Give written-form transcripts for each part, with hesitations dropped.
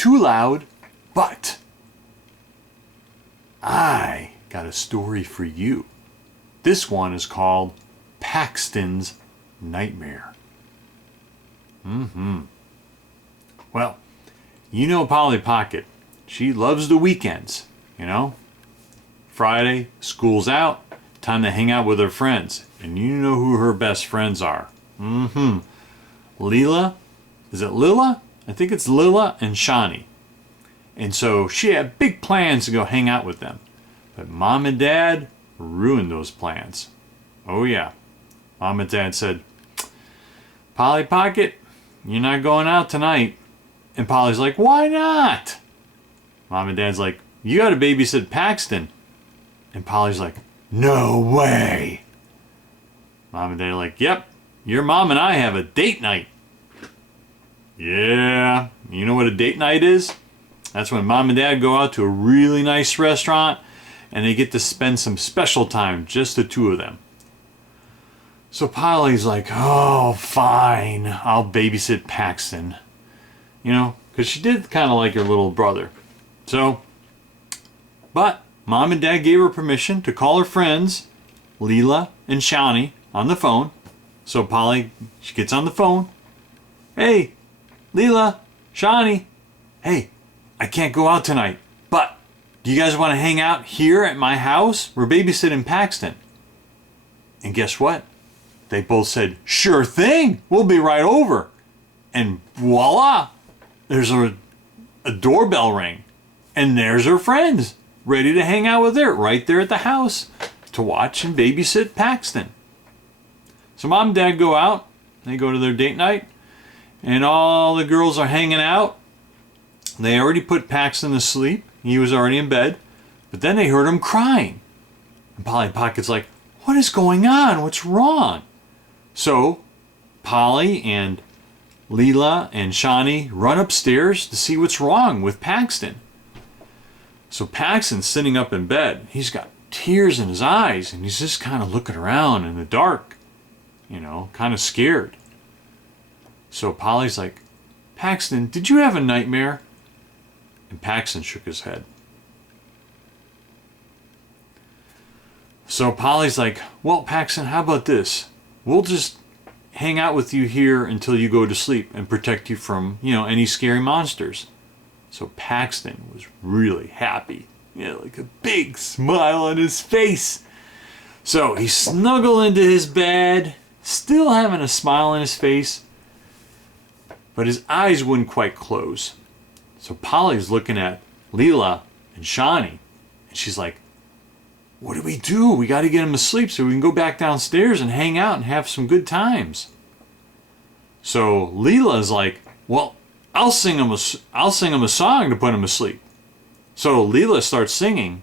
too loud, but I got a story for you. This one is called Paxton's Nightmare. Well, you know Polly Pocket. She loves the weekends, you know. Friday, school's out, time to hang out with her friends. And you know who her best friends are. Leela. Is it Lila? I think it's Lila and Shawnee. And so she had big plans to go hang out with them. But Mom and Dad ruined those plans. Oh yeah. Mom and Dad said, Polly Pocket, you're not going out tonight. And Polly's like, why not? Mom and Dad's like, you got to babysit Paxton. And Polly's like, no way. Mom and Dad are like, yep, your mom and I have a date night. Yeah, you know what a date night is? That's when Mom and Dad go out to a really nice restaurant and they get to spend some special time, just the two of them. So Polly's like, oh, fine, I'll babysit Paxton. You know, because she did kind of like her little brother. So, but Mom and Dad gave her permission to call her friends, Leela and Shawnee, on the phone. So Polly, she gets on the phone. Hey, Leela, Shawnee, hey, I can't go out tonight, but do you guys want to hang out here at my house? We're babysitting Paxton. And guess what? They both said, sure thing, we'll be right over. And voila, there's a doorbell ring. And there's her friends, ready to hang out with her right there at the house to watch and babysit Paxton. So Mom and Dad go out, they go to their date night, and all the girls are hanging out. They already put Paxton to sleep. He was already in bed. But then they heard him crying. And Polly Pocket's like, what is going on? What's wrong? So Polly and Leela and Shawnee run upstairs to see what's wrong with Paxton. So Paxton's sitting up in bed. He's got tears in his eyes and he's just kind of looking around in the dark, you know, kind of scared. So Polly's like, Paxton, did you have a nightmare? And Paxton shook his head. So Polly's like, well, Paxton, how about this? We'll just hang out with you here until you go to sleep and protect you from, you know, any scary monsters. So Paxton was really happy. You know, like a big smile on his face. So he snuggled into his bed, still having a smile on his face, but his eyes wouldn't quite close. So Polly's looking at Leela and Shawnee, and she's like, what do? We got to get him asleep so we can go back downstairs and hang out and have some good times. So Leela's like, well, I'll sing him a song to put him asleep. So Leela starts singing,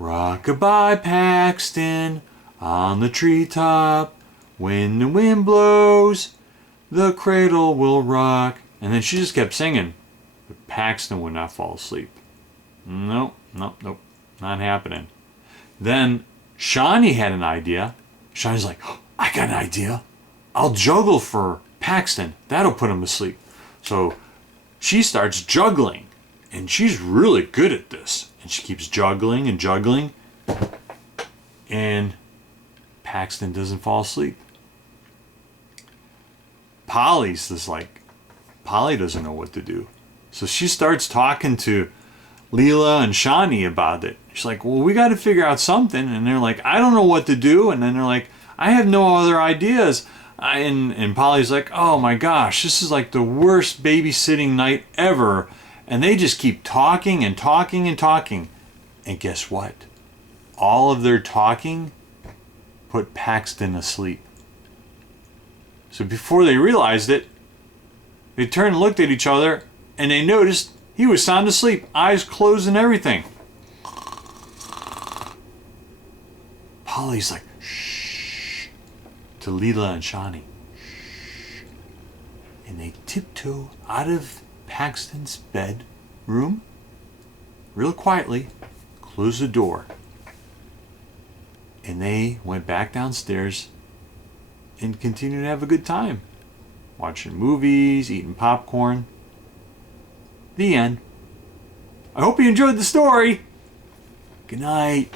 rock-a-bye Paxton on the treetop, when the wind blows, the cradle will rock. And then she just kept singing, but Paxton would not fall asleep. Nope, not happening. Then Shawnee had an idea. Shawnee's like, oh, I got an idea. I'll juggle for Paxton. That'll put him to sleep. So she starts juggling, and she's really good at this. And she keeps juggling and juggling, and Paxton doesn't fall asleep. Polly doesn't know what to do. So she starts talking to Leela and Shawnee about it. She's like, well, we got to figure out something. And they're like, I don't know what to do. And then they're like, I have no other ideas. And Polly's like, oh my gosh, this is like the worst babysitting night ever. And they just keep talking and talking and talking. And guess what? All of their talking put Paxton asleep. So before they realized it, they turned and looked at each other, and they noticed he was sound asleep, eyes closed and everything. Polly's like, shh, to Leela and Shawnee. Shh. And they tiptoe out of Paxton's bedroom, real quietly, closed the door. And they went back downstairs and continued to have a good time. Watching movies, eating popcorn. The end. I hope you enjoyed the story. Good night.